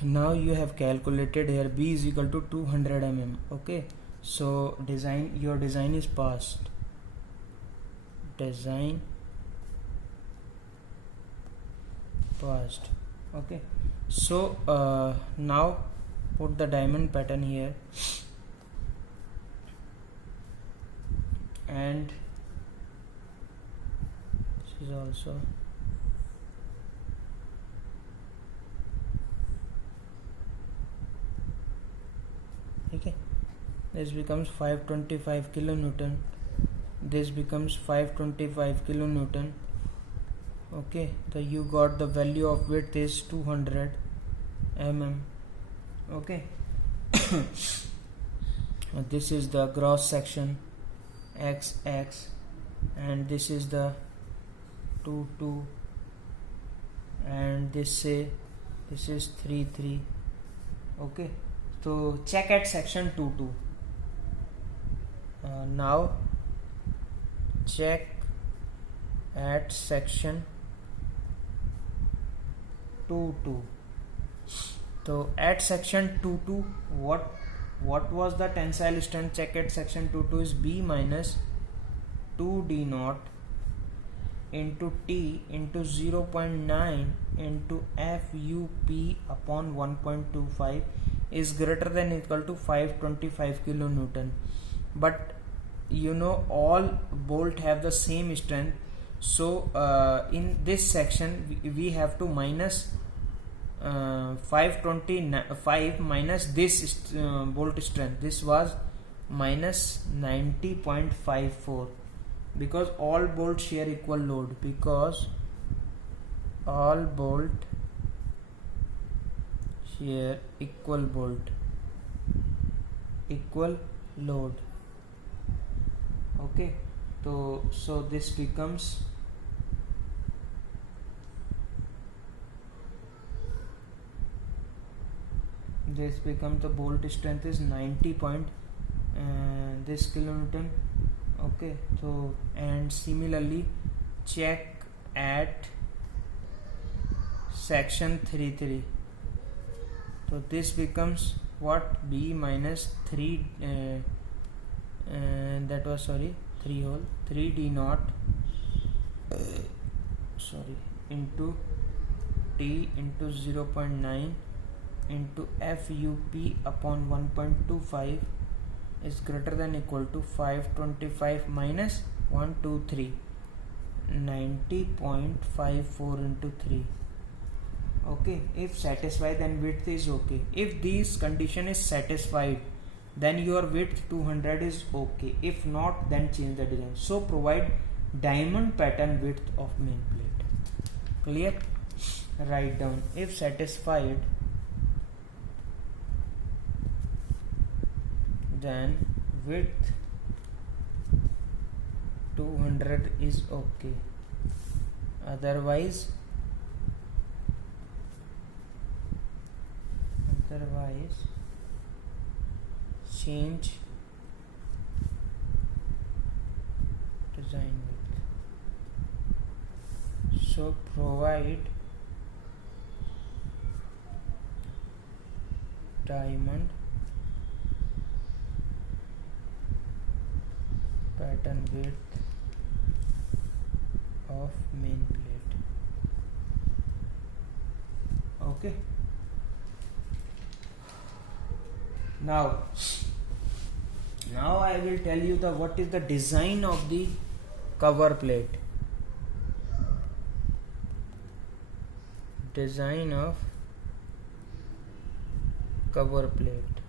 Now you have calculated here B is equal to 200 mm. Okay, so your design is passed. Design passed. Okay, so now put the diamond pattern here, and this is also okay. This becomes 525 kilonewton. This becomes 525 kilonewton. Okay, so you got the value of width is 200 mm. Okay. This is the cross section XX, and this is the 2 and this is 3. Okay, so check at section 2. Now check at section 2. So at section 2, what was the tensile strength? Check at section 2 is B minus 2d0 into T into 0.9 into FUP upon 1.25 is greater than or equal to 525 kilonewton. But you know all bolt have the same strength, so in this section we have to minus 525 minus this bolt strength. This was minus 90.54 because all bolts share equal load, because all bolt share equal load. Okay, so this becomes the bolt strength is 90 this kilonewton. Okay, so and similarly check at section 3. So this becomes what? B minus 3 that was 3d0 into T into 0.9 into FUP upon 1.25 is greater than or equal to 525 minus 123, 90.54 into 3. Okay, if satisfied, then width is okay. If this condition is satisfied, then your width 200 is okay. If not, then change the design. So provide diamond pattern width of main plate. Clear? Write down if satisfied, then width 200 is okay. Otherwise change design width. So provide diamond pattern width of main plate. Okay, now I will tell you what is the design of the cover plate. Design of cover plate.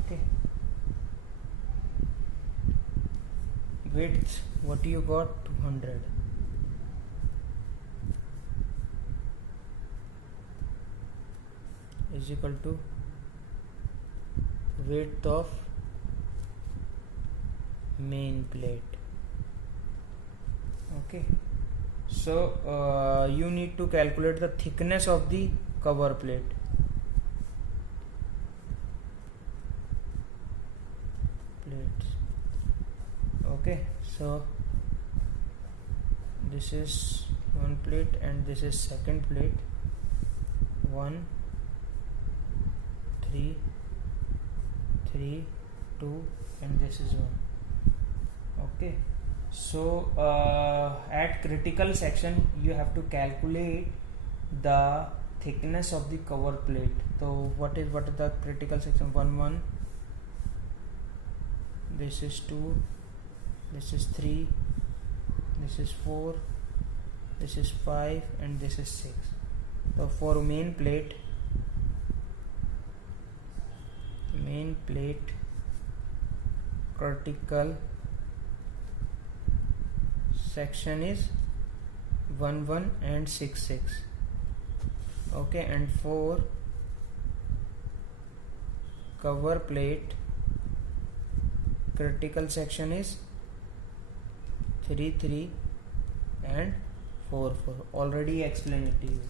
Okay, width, what you got? 200. Is equal to width of main plate. Okay, so you need to calculate the thickness of the cover plate. Okay, so this is one plate and this is second plate. 1 3 3 2 and this is 1. Okay, so at critical section you have to calculate the thickness of the cover plate. So what is the critical section? 1 1, this is 2, this is 3, this is 4, this is 5 and this is 6. So for main plate critical section is 1 1 and 6 6. Okay, and for cover plate critical section is 3 3 and 4 4. Already explained it to you.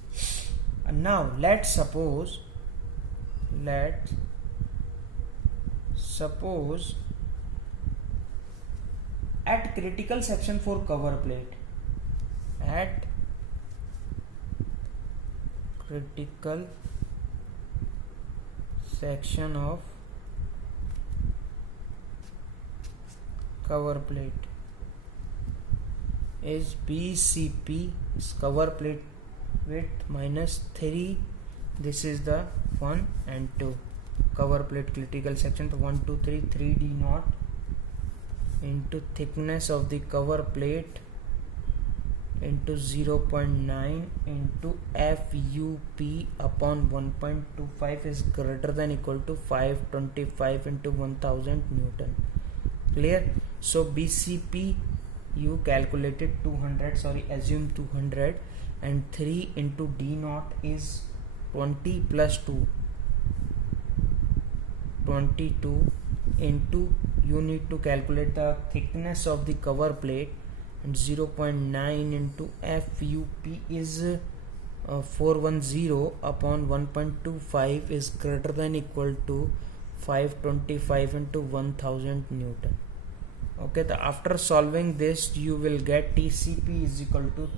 And now let's suppose at critical section for cover plate, at critical section of cover plate is BCP, is cover plate width minus 3. This is the 1 and 2 cover plate critical section. So 1 2 3 3d naught into thickness of the cover plate into 0.9 into FUP upon 1.25 is greater than equal to 525 into 1000 Newton. Clear? So BCP you calculated 200, assume 200, and 3 into D naught is 20 plus 2, 22 into, you need to calculate the thickness of the cover plate, and 0.9 into FUP is 410 upon 1.25 is greater than equal to 525 into 1000 Newton. Okay, after solving this you will get TCP is equal to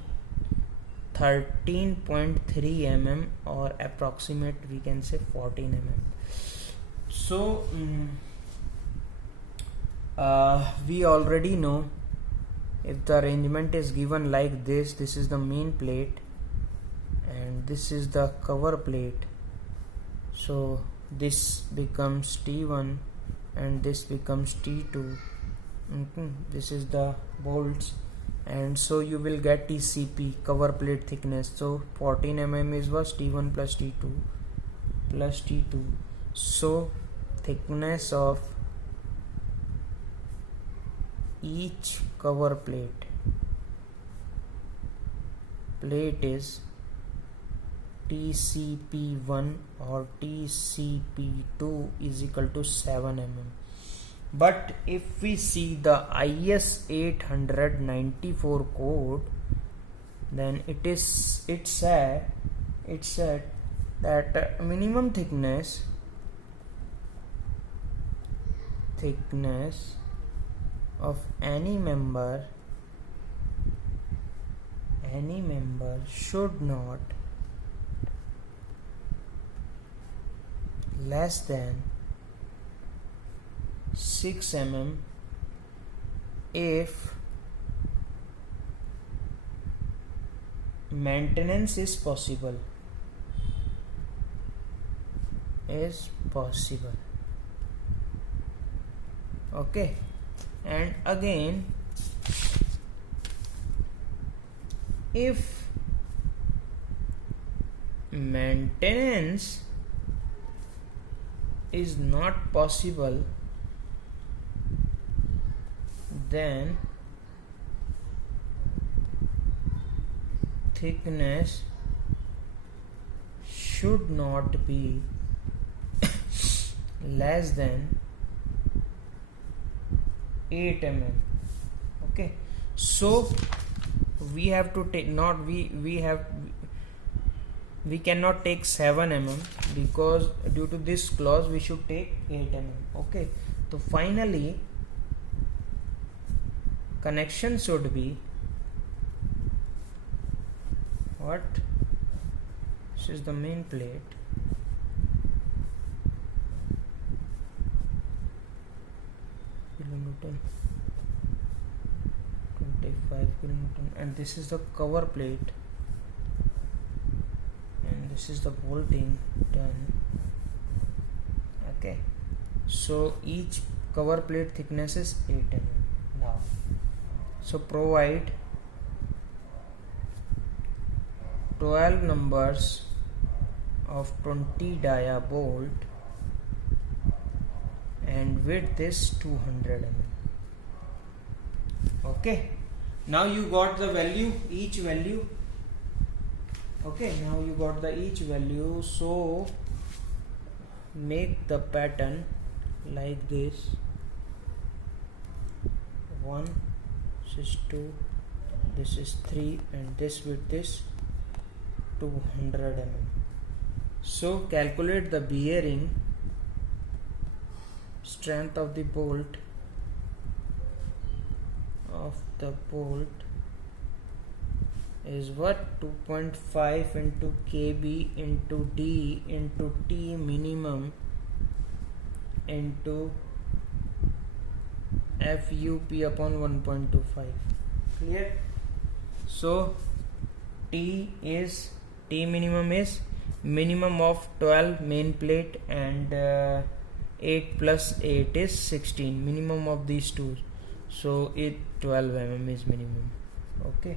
13.3 mm or approximate we can say 14 mm. So we already know, if the arrangement is given like this is the main plate and this is the cover plate, so this becomes T1 and this becomes T2. This is the bolts, and so you will get TCP, cover plate thickness. So 14 mm is was T1 plus T2 plus T2. So thickness of each cover plate is TCP1 or TCP2 is equal to 7 mm. But if we see the IS 894 code, then it said that minimum thickness of any member should not less than 6 mm if maintenance is possible. Okay, and again, if maintenance is not possible, then thickness should not be less than 8 mm. Okay, so we have to take we cannot take 7 mm because due to this clause we should take 8 mm. Okay, so finally connection should be what? This is the main plate. Kilonewton, 25 kilonewton, and this is the cover plate, and this is the bolting done. Okay, so each cover plate thickness is 8 mm. Now, so provide 12 numbers of 20 dia bolt and width is 200 mm. Okay, now you got the value, each value. Okay, now you got the each value. So make the pattern like this. 1, this is 2, this is 3, and this width is 200 mm. So calculate the bearing strength of the bolt is what? 2.5 into kb into d into t minimum into FUP upon 1.25. Clear? So T minimum is minimum of 12 main plate, and 8 plus 8 is 16, minimum of these two. So 12 mm is minimum. Okay,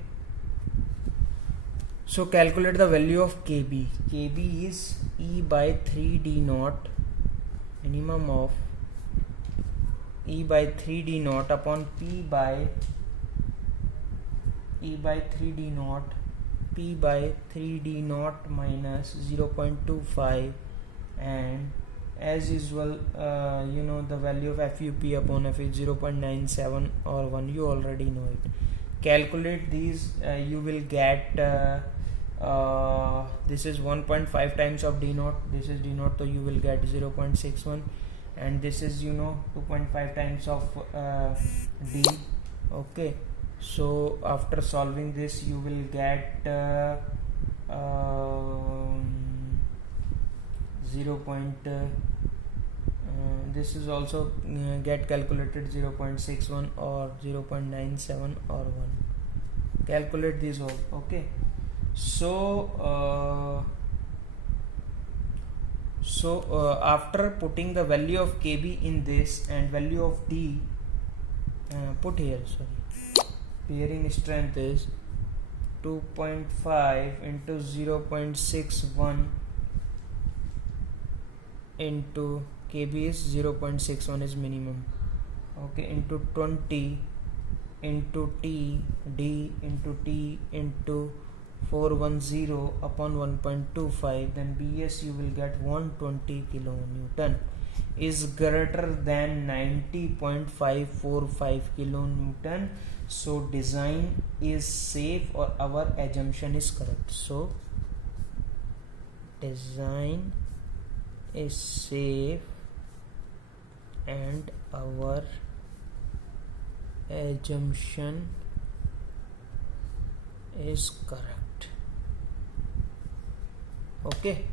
so calculate the value of kb. Kb is E by 3d naught, minimum of E by 3d naught upon P by 3d naught, P by 3d naught minus 0.25, and as usual you know the value of FUP upon F is 0.97 or 1, you already know it. Calculate these, you will get this is 1.5 times of d naught, this is d naught, so you will get 0.61, and this is 2.5 times of d. Okay, so after solving this you will get 0. This is also get calculated 0.61 or 0.97 or 1. Calculate these all. Okay, so after putting the value of kb in this and value of d, put here, sorry, bearing strength is 2.5 into 0.61 into kb is 0.61 is minimum. Okay, into 20 into t d into t into 410 upon 1.25, then bs you will get 120 kilonewton is greater than 90.545 kilonewton. So design is safe or our assumption is correct. So design is safe and our assumption is correct. Okay.